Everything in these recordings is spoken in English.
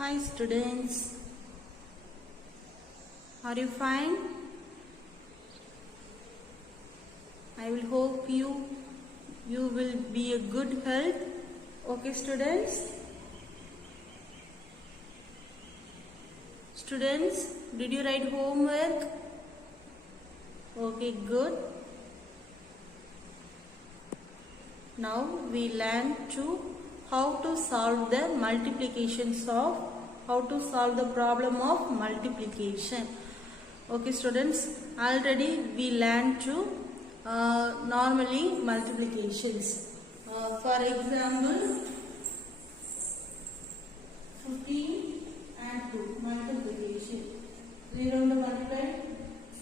Hi students, are you fine? I will hope you will be a good health. Okay students? Students, did you write homework? Okay, good. Now we learn how to solve the problem of multiplication. Okay students, already we learned normally multiplications. For example, 15 and 2 multiplication. 0 into multiplied,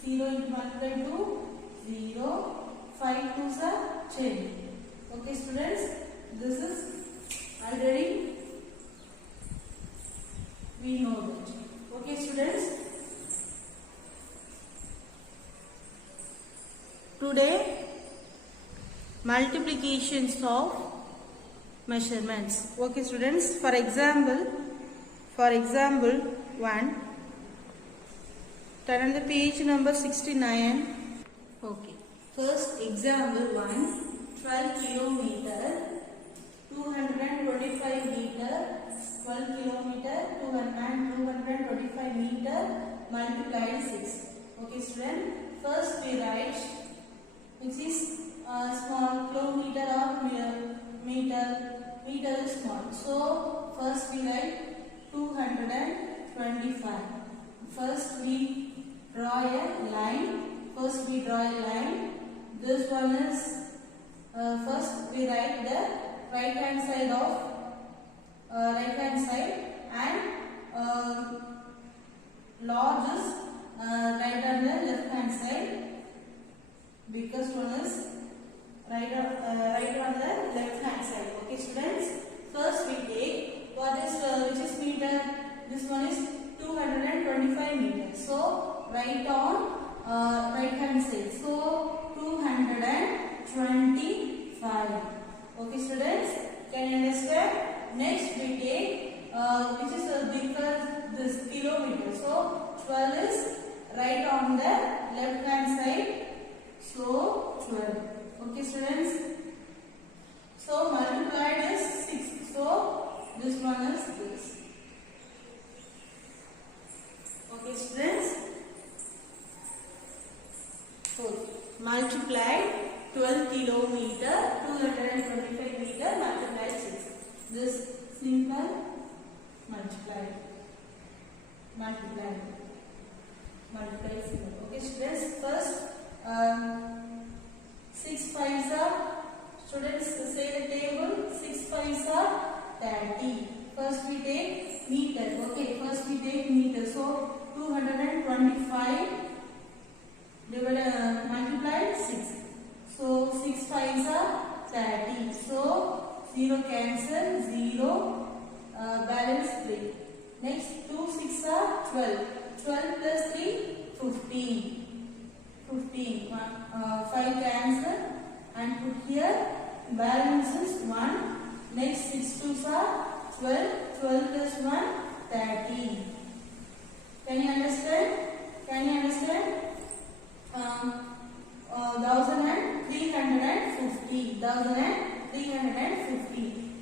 0 into multiplied 2, 0, 5 2s are 10. Okay students, this is already we know that. Okay students, today multiplications of measurements. Okay students, for example 1, turn on the page number 69. Okay, first example 1, 12 kilometer, 225 meter, 12 kilometer, 225 meter multiplied 6. Okay student, first we write, which is small, kilometer or meter is small. So first we write 225. First we draw a line. This one is first we write the right hand side and large is right on the left hand side. Biggest one is right on the left hand side. Okay students, first we take which is meter. This one is 225 meters. So write on right hand side. So 225. Okay students, can you understand? Next we take which is bigger, this kilometer. So 12 is right on the left hand side. So 12. Okay students, so multiplied is 6. So this one is this. Okay students, so multiplied 12 kilometer, 225 meter multiplied 6. This simple multiplied simple. Okay students, first 6 5s are, students say the table, 6 5s are 30. First we take meter. Okay, first we take meter. So 225 multiplied 6. So 6 5s are 30. So 0 cancel, 0, balance 3. Next 2 6s are 12. 12 plus 3, 15. 5 cancel and put here, balance is 1. Next 6 2s are 12. 12 plus 1, 13. Can you understand? 1350.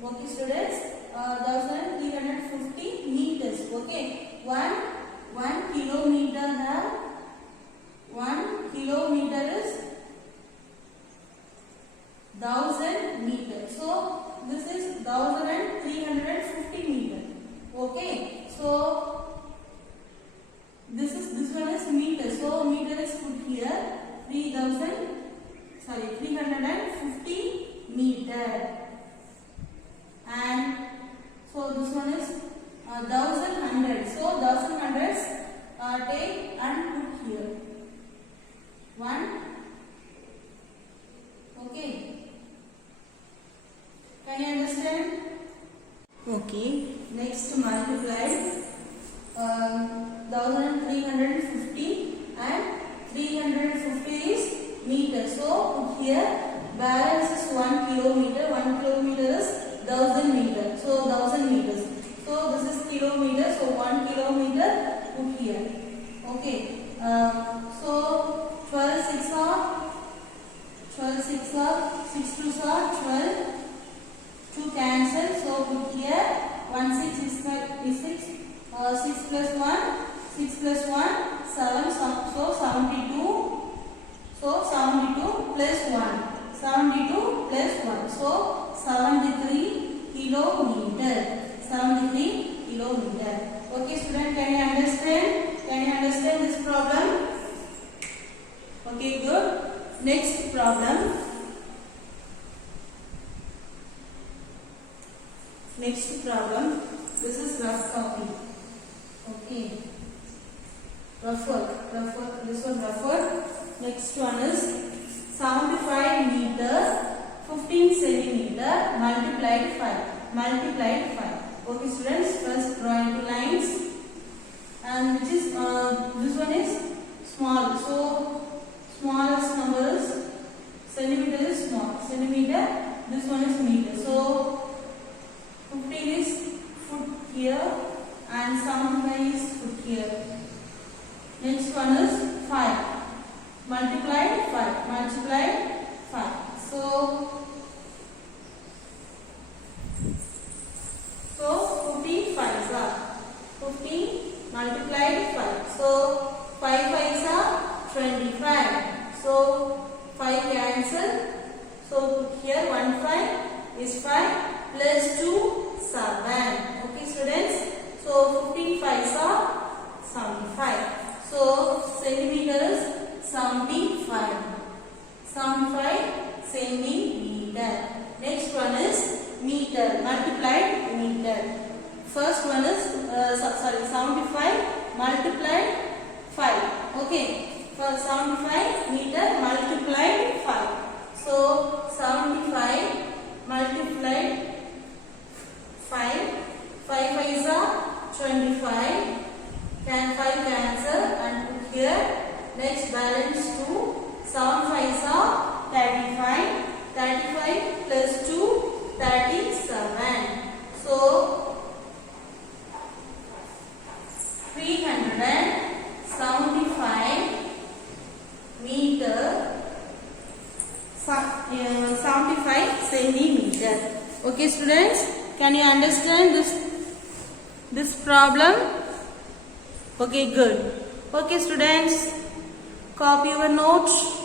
Okay students, 1350 meters. Okay, 1 kilometer have 1 kilometer is 1000 meters. So this is 1350 meters. Okay, so this one is meter. So meter is put here, 350 meter. And so this one is 1100. So 1100s take and put here. 1. Okay. Can you understand? Okay. Next multiply 1350 and 350 is meter. So put here, balance is 1 kilometer. 1 kilometer is 1000 meters. So 1000 meters. So this is kilometer, so 1 kilometer put here. Okay, so 12 6 are 6 2s are 12, 2 cancel, so put here 1 6 is 6, 6 plus 1 7, so 72, so 72 plus 1, 72 plus 1, so 73 kilometer, 73 kilometer. Okay student, can you understand? Can you understand this problem? Okay, good. Next problem. Next problem. This is rough copy. Okay. Rough work. This one rough work. Next one is 75 meter, 15 centimeter multiplied 5. Okay students, first draw into lines. And which is this one is small. So smallest number is centimeter is small. Centimeter. This one is meter. So 15 is foot here and 75 is foot here. Next one is 5. Multiplied 5. So 15 5s are 15 multiplied 5. So 5 5s are 25. So 5 cancel. So here 1 5 is 5 plus 2 7. Okay students. So 15 5s are 75. So centimeter is 75 centimeter. Next one is meter, multiplied meter. First one is 75 multiplied 5. Okay, for 75 meter multiplied 5. So 75 multiplied 5. 5 5s are 25. Can 5 cancel and put here. Next balance 2. 7 5s are 35. 35 plus 2 37. So 375 meter 75 centimeter. Okay students, can you understand this problem? Okay, good. Okay students, copy your notes.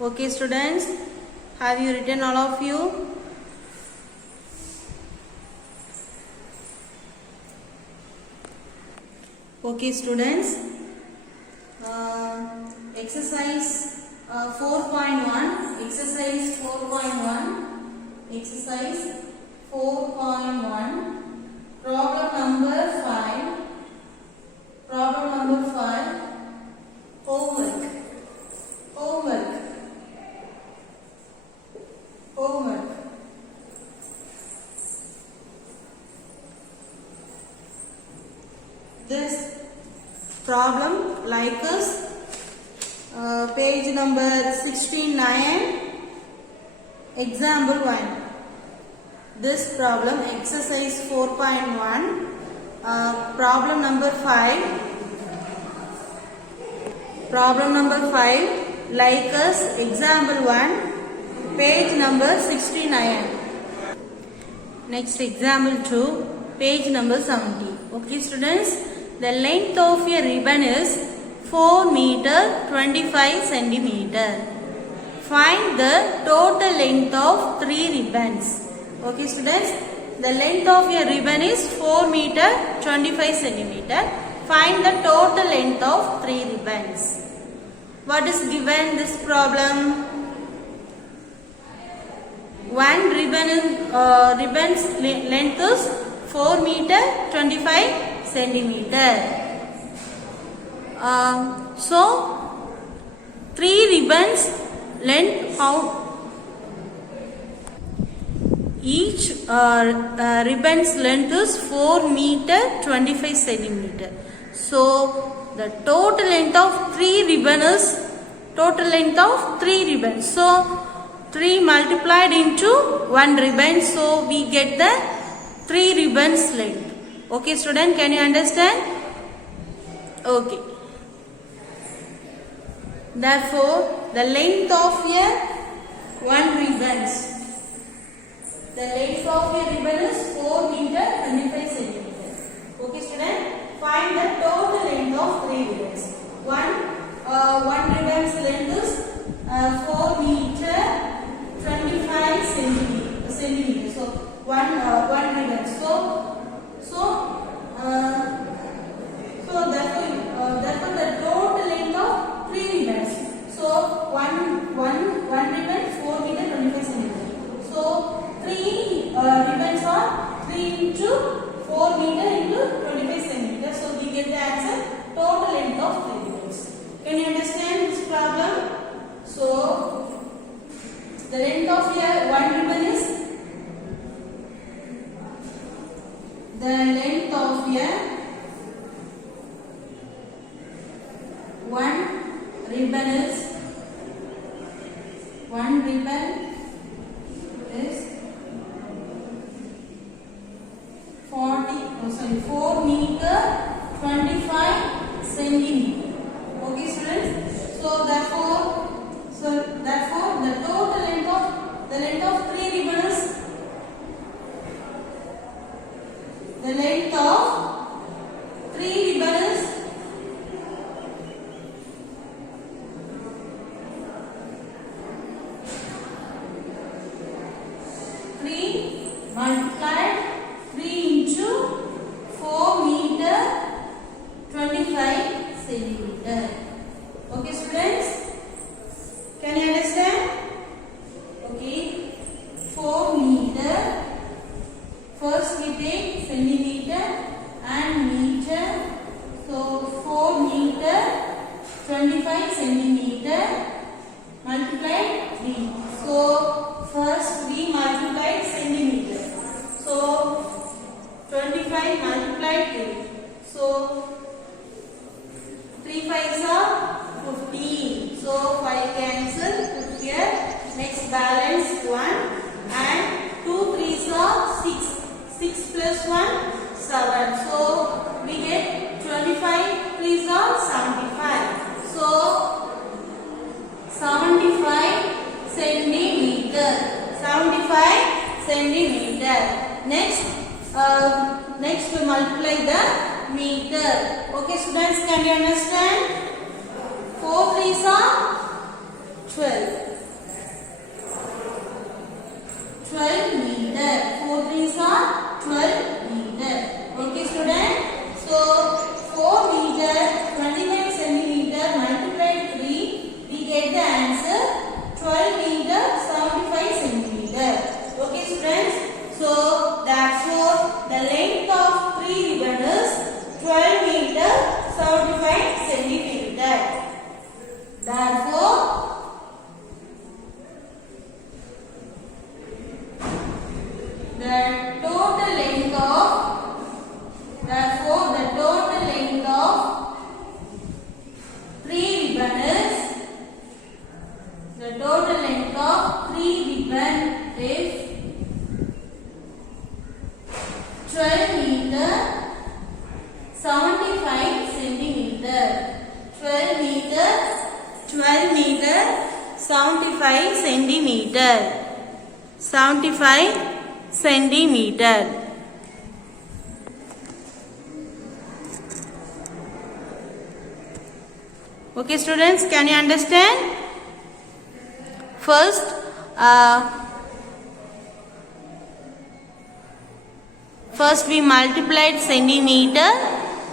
Okay students, have you written all of you? Okay students, exercise 4.1, exercise 4.1, problem number 5, homework. This problem like us, page number 69, example 1. this problem, exercise 4.1, problem number 5. Problem number 5, like us, example 1, page number 69. Next, example 2, page number 70. Okay, students, the length of a ribbon is 4 meter 25 centimeter. Find the total length of 3 ribbons. Okay, students, the length of a ribbon is 4 meter 25 centimeter. Find the total length of 3 ribbons. What is given this problem? One ribbon's length is 4 meter 25 centimeter. So 3 ribbons length, how each ribbon's length is 4 meter 25 centimeter. So the total length of 3 ribbon is total length of 3 ribbons. So 3 multiplied into 1 ribbon, so we get the 3 ribbons length. Okay, student, can you understand? Okay. Therefore, the length of a 1 ribbons. The length of a ribbon is 4 meter 25 centimeter. Okay, student, find the total length of 3 ribbons. One ribbon's length is 4 meter 25 centimeter. So one ribbon. So therefore the total length of 3 ribbons. So one ribbon 4 meter 25 centimeter. So 3 ribbons are 3 into 4 meter into 25 centimeter. So we get the answer, total length of 3 ribbons. Can you understand this problem? So the length of a 1 ribbon is the length of a 1 ribbon is 4 meter 25 centimeter. Okay, students. So therefore the total length of 3 ribbons, the length of 3 ribbons 3 multiplied 3 into 4 meter 25 centimeter. Okay, students, can you understand? Okay, 4 meter. First we take centimeter and meter. So 4 meter 25 centimeter multiplied 3. So first we multiplied centimeter. So 25 multiplied 3. So 3 5s are 15. So 5 cancel here. Next balance 1 and 2 3s are 6. 6 plus 1 7. So we get 25 3s are 75. So 75 centimeter. 75 centimeter. Next we multiply the meter. Okay, students, can you understand? 4 3s are 12. 12 meter. 4 3s are 12 meter. Okay, student. So 4 meter 25 centimeter multiplied 3, we get the answer 12 meter 75 centimeter. Okay, students. So therefore the length of 3 ribbon is 12 meter 75 centimeter. Therefore the total length 12 meter 75 centimeter. 12 meter 75 centimeter. 75 centimeter. Okay students, can you understand? First we multiplied centimeter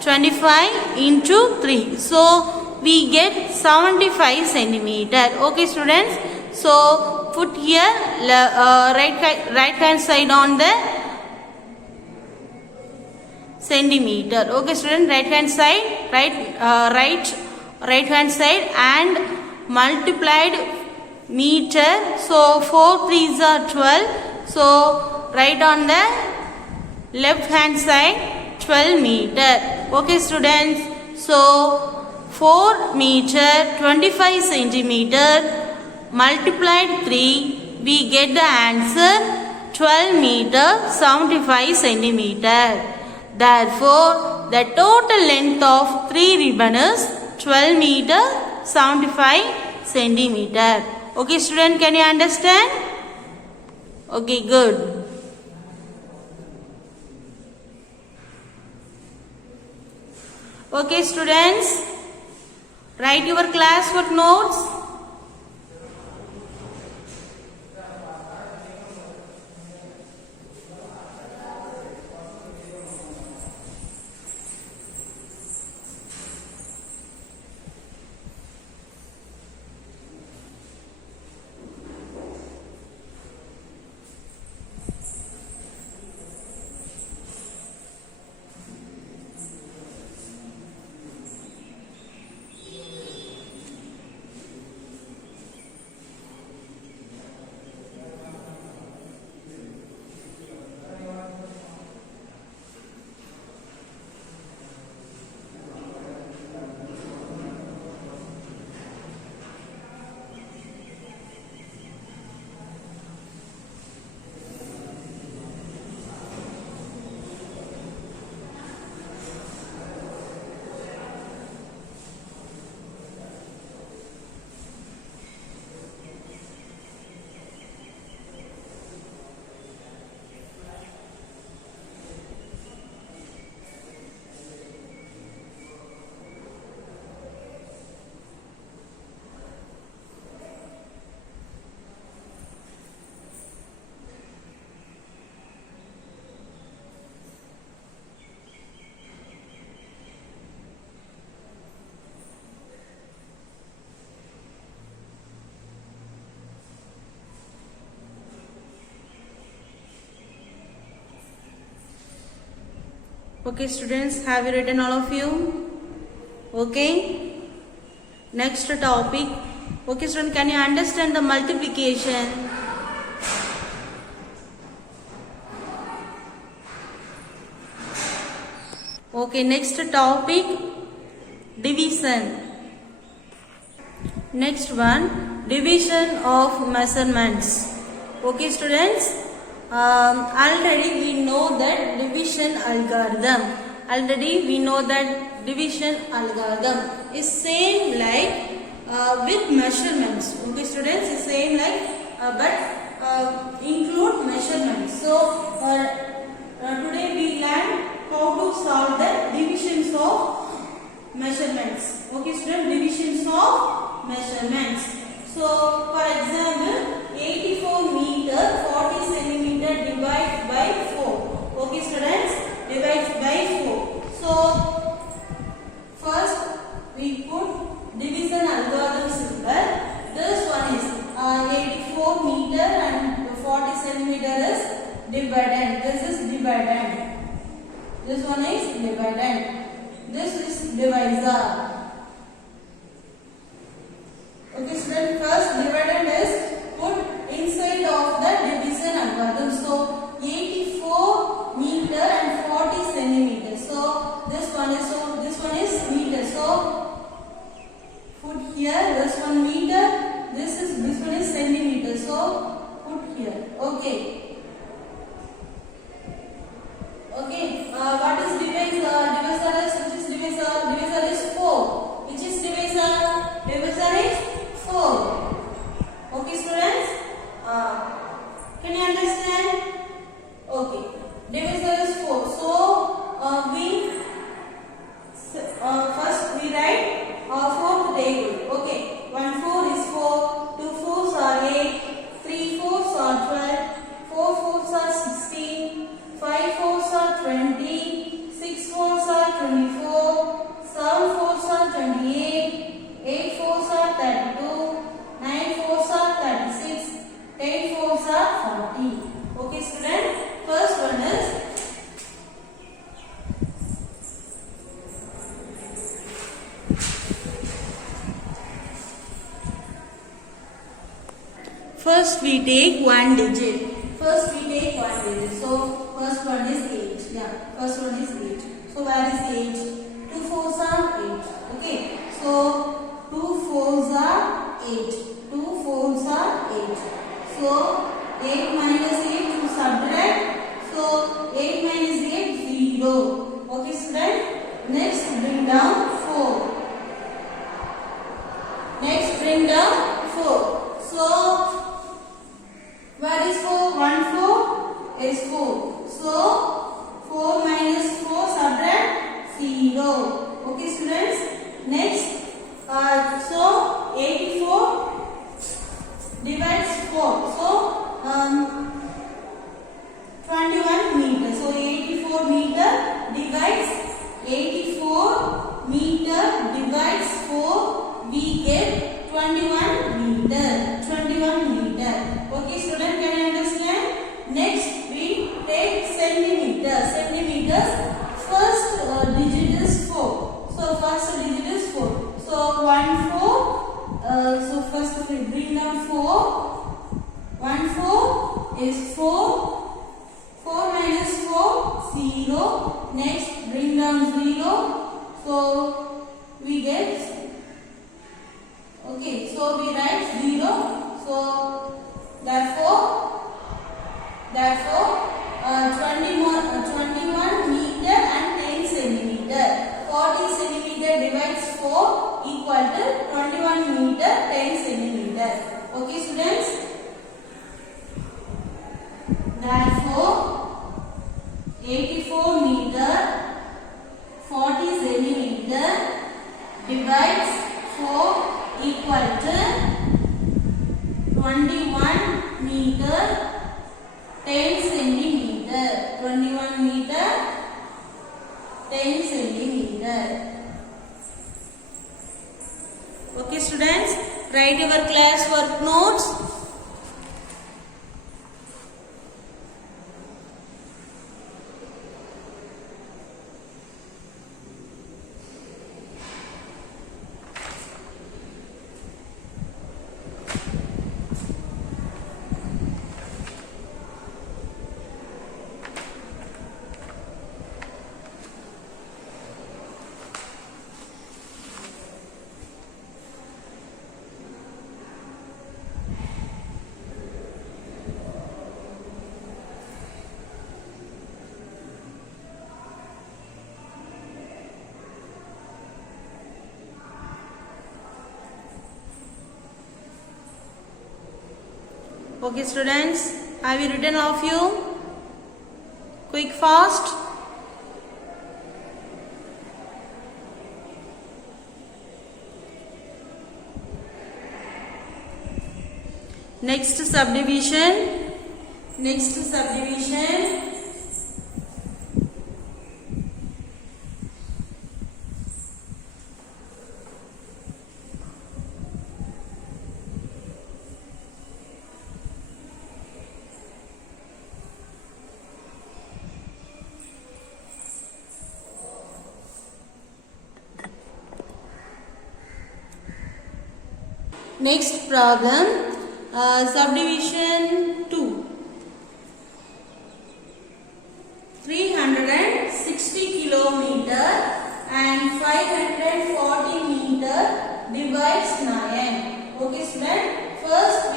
25 into 3. So we get 75 centimeter. Okay students. So put here right hand side on the centimeter. Okay student, right hand side, right hand side and multiplied meter. So 4 3s are 12. So write on the left hand side 12 meter. Okay students. So 4 meter 25 centimeter multiplied 3, we get the answer 12 meter 75 centimeter. Therefore the total length of 3 ribbon is 12 meter 75 centimeter. Okay student, can you understand? Okay, good. Okay students, write your classwork notes. Okay students, have you written all of you? Okay. Next topic. Okay student, can you understand the multiplication? Okay, next topic, division. Next one, division of measurements. Okay students, already we know that division algorithm. Is same like with measurements. Okay students, is same like but include measurements. So today we learn how to solve the divisions of measurements. Okay students, divisions of measurements. So for example, 84 meter 40 centimeter divided by 4. Okay students, divides by 4. So first we put division algorithm symbol. This one is 84 meter and 40 centimeter is dividend. This is dividend. This one is dividend. This is divisor. Okay students, first dividend is put inside of the division algorithm. So 84 meter and 40 centimeters. So this one is meter. So put here this one meter. This one is centimeter. So put here. Okay. Okay. you understand? Okay. Divisor is 4. So first we write fourth table. Okay. 1 4 is 4. 2 4s are 8. 3 4s are 12. 4 4s are 16. 5 4s are 20. 6 4s are 24. 7 4s are 28. 8 4s are 32. 9 4s are 36. 10 4s are 40. Okay, student. First one is first we take one digit. First we take one digit. So first one is 8. Yeah, first one is 8. So where is 8? 2 4s are 8. Okay. So 2 4s are 8. 2 4s are 8. So 8 minus 8 to subtract. So 8 minus 8 0. Okay, student. Next bring down 4. Next bring down 4. So where is 4? 1 4 is 4. So 4 minus 4 subtract 0. Okay, students. Next, so 84 divides 4. So 21 meter. So 84 meter divides 4. We get 21 meter. 21 meter. Okay, student, can you understand? Next, we take centimeters. Centimeters. First digit is 4. So first digit is 4. So 1 4. So first we bring down 4. 1 4 is 4. 4 minus 4 0. Next bring down 0. So we get. Okay, so we write 0. So therefore 21 meter and 10 centimeter. 40 centimeter divides 4 equal to 21 meter 10 centimeter. Okay, students. Therefore 84 meter 40 centimeter divides 4 equal to 21 meter 10 centimeter. 21 meter 10 centimeter. Okay, students, write your class work notes. Okay, students, have you written of you? Quick, fast. Next subdivision. Next subdivision. Next problem, subdivision 2. 360 kilometer and 540 meter divides 9. Okay, student. First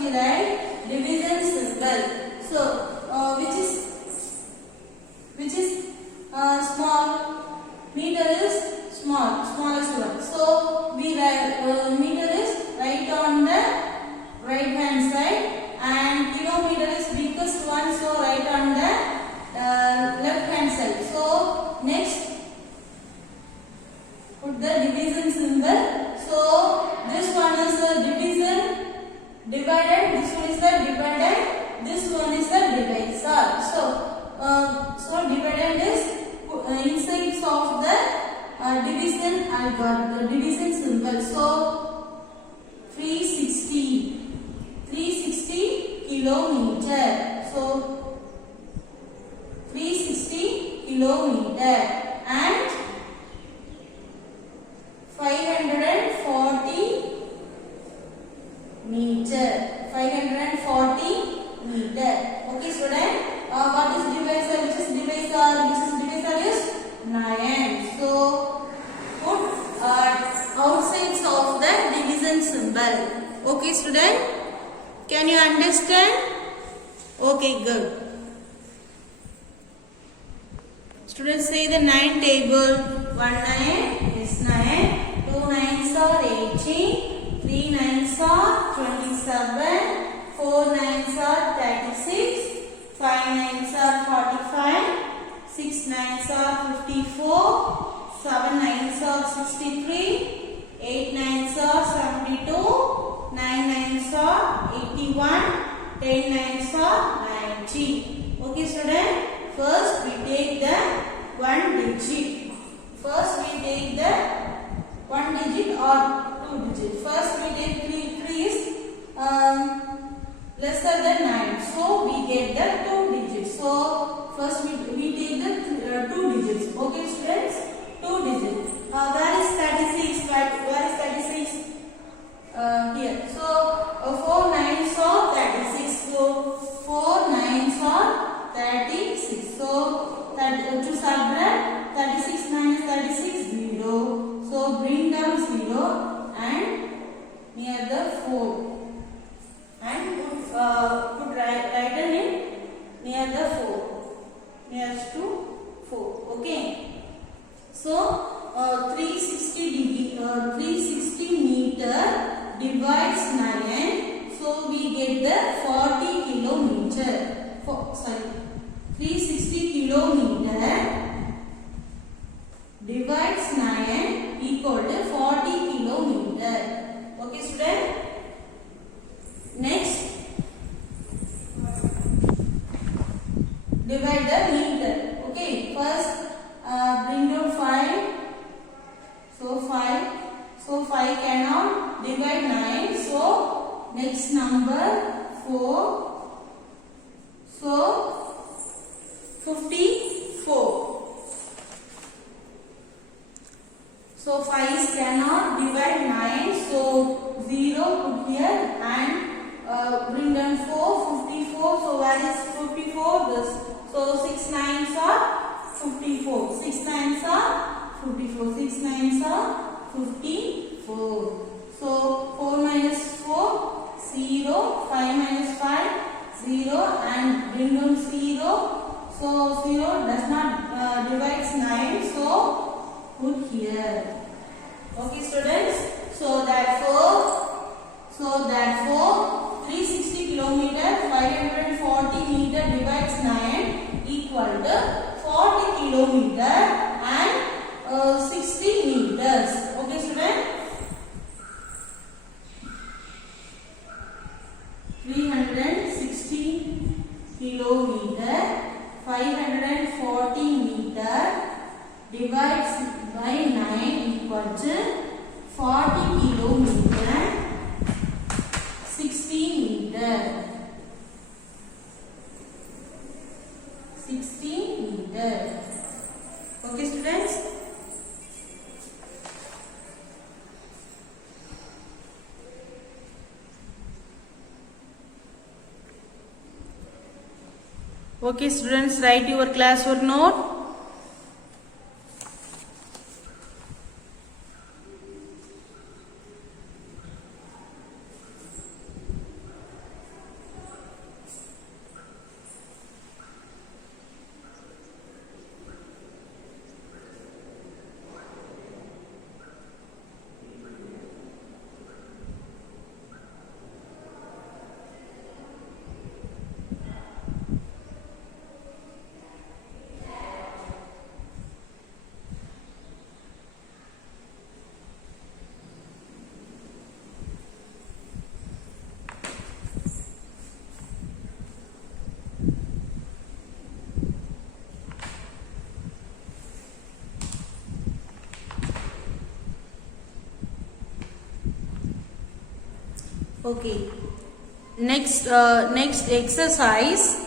we write division symbol. So which is small. Meter is smallest one. So we write meter is right on the right so dividend is insides of the division algorithm, division symbol. So 360 kilometer. So 360 kilometer and 540 meter. 540 meter. Okay, student. What is divisor? Which is divisor is 9. So put outsides of the division symbol. Okay, student. Can you understand? Okay, good. Students, say the 9 table. 1 9 is 9. 2 9s are 18. 3 9s are 27. 4 9s are 36. 5 9s are 45. 6 9s are 54. 7 9s are 63. 8 9s are 72. 9 9s are 81. 10 9s are 90. Okay, student. First we take the 1 digit. First we take the 1 digit or 2 digit. First we take 3 is lesser than 9. So we get the 2 digits. So first we take the 2 digits. Okay, students? 2 digits. Where is 36? Where is 36? Here. So 4 9s are 36. So 4 9s are 36. So to subtract 36 minus 36 0. So bring down 0 and near the 4 and put right in near the 4, nearest to 4. Okay. So 360 meter divides 9. So we get the 40 kilometer. 360 kilometer divides 9 equal to 40 kilometer. Okay, student. Next, divide the meter. Okay, first bring down 5. So 5 cannot divide 9. So next number 4. So 54. So 5 cannot divide 9. So 0 put here and bring down 4. 54. So where is 54? This. So 6 9s are 54. 6 9s are 54. 6 9s are 54. So 4 minus 4 0. 5 minus 5 0 and bring down 0. So 0 does not divides 9. So put here. Okay, students. So therefore 360 kilometer 540 meter divides 9 equal to 40 kilometer and 60 meters. Okay, student. 360 kilometer 540 meter divides by 9 equal to 40 kilometer 60 meter. 60 meter. Okay, students. Okay, students, write your classwork note. Okay. Next exercise.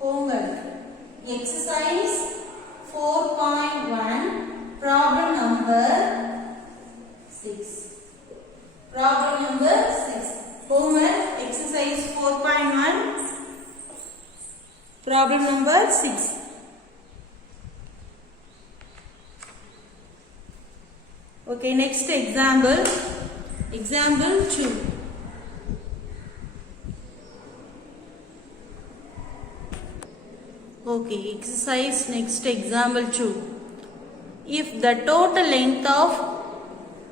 Homework. Exercise 4.1, problem number 6. Homework exercise 4.1, problem number 6. Okay, next example 2. Okay, exercise next example 2. If the total length of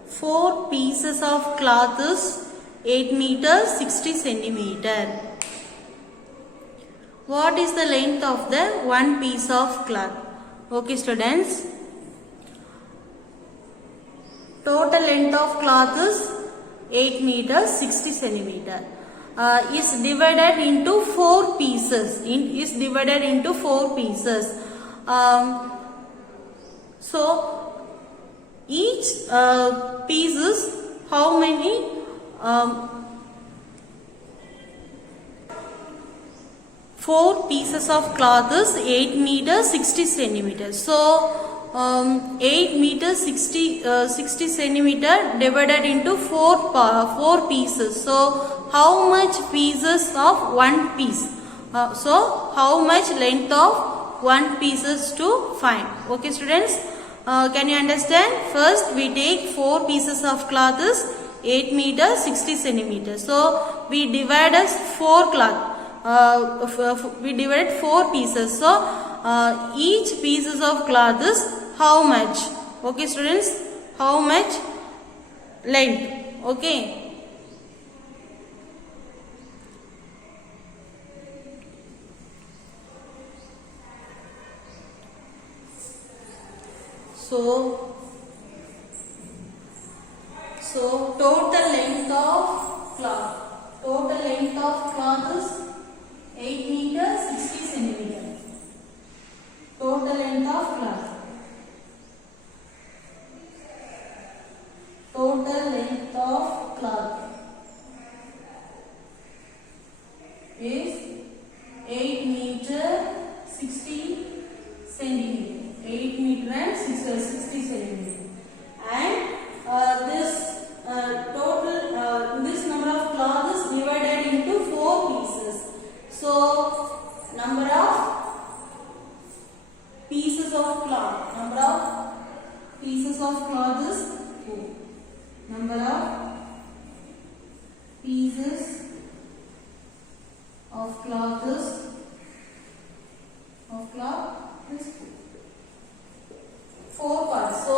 4 pieces of cloth is 8 meters 60 centimeter, what is the length of the one piece of cloth? Okay students, total length of cloth is 8 meters 60 centimeter. Is divided into 4 pieces. So each piece is how many? 4 pieces of cloth is 8 meters 60 centimeters. So 8 meters 60 centimeter divided into 4 pieces. So how much pieces of one piece? So how much length of one pieces to find? Okay students, can you understand? First we take 4 pieces of cloth is 8 meters 60 centimeters. So we divide as 4 cloth. We divided 4 pieces. So each pieces of cloth is how much? Okay students, how much length? Okay. So total length of cloth is 8 meters 60 centimeter. Total length of cloth. Is 8 meter 60 centimeter. 8 meter and 60 centimeter. And this number of cloth is divided into 4 pieces. So number of pieces of cloth is 4. Number of pieces of cloth is 4 parts. So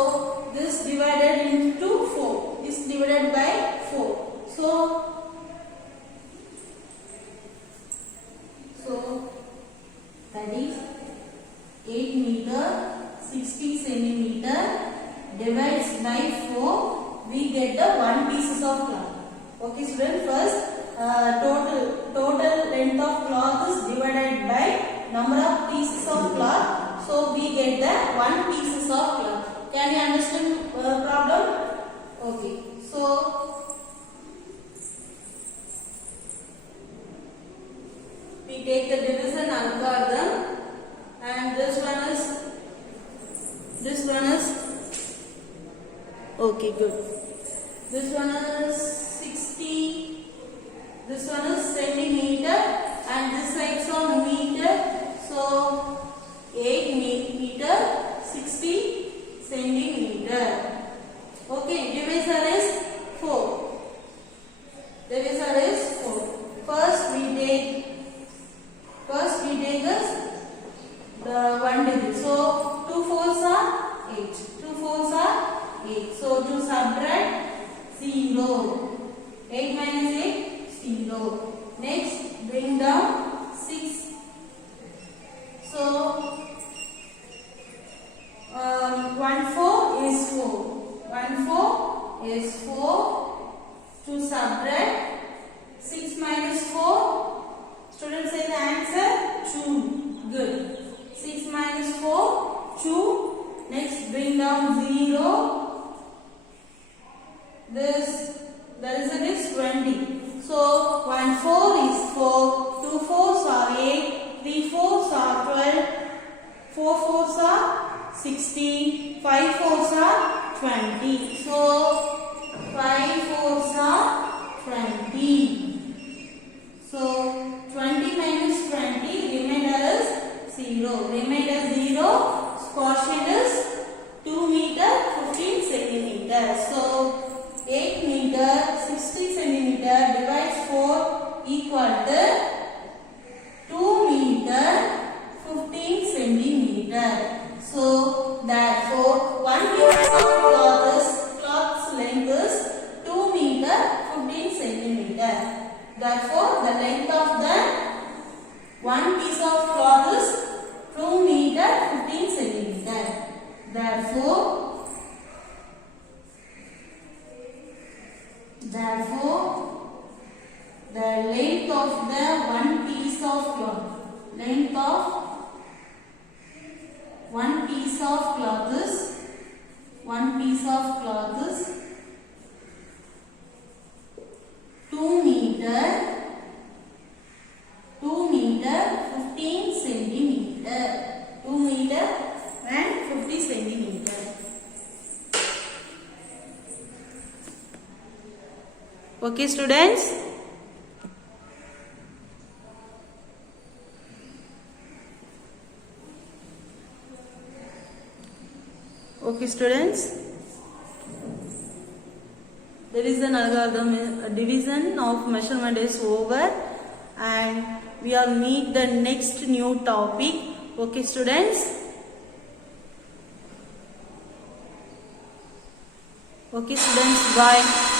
this divided into 4. Is divided by 4. So that is 8 meter 60 centimeter divides by 4. We get the 1 pieces of cloth. Okay students, first total length of cloth is divided by number of pieces of cloth. So we get the 1 pieces of cloth. Can you understand problem? Okay. So we take the division algorithm, and this one is okay, good. This one is 60. This one is centimeter, and this side is on meter. So 8 meter 60 centimeter. Okay, divisor is 4. First we take this the 1 digit. So 2 4s are 8. So to subtract 0. 8 minus 8, 0. Next bring down 6. So 1 4 subtract 6 minus 4. Students say the answer 2. Good. 6 minus 4, 2. Next bring down 0. There is 20. So 1 4 is 4, 2 4s are 8, 3 4s are 12, 4 4s are 16, 5 4s are 20. So 5 4s are 20. So 20 minus 20, remainder is 0. Remainder 0. Quotient is 2 meter 15 centimeter. So 8 meter 60 centimeter divides 4 equal to 2 meter 15 centimeter. So therefore 1 meter of cloth's length is 2 meter 15 centimeter. Therefore the length of the one piece of cloth is 2 meter 15 centimeter. Therefore the length of the one piece of cloth, length of one piece of cloth is 2 meter 15 centimeter. 2 meter and 50 centimeter. Okay, students. Okay, students. There is an algorithm. Division of measurement is over, and we will meet the next new topic. Okay, students. Okay, students. Bye.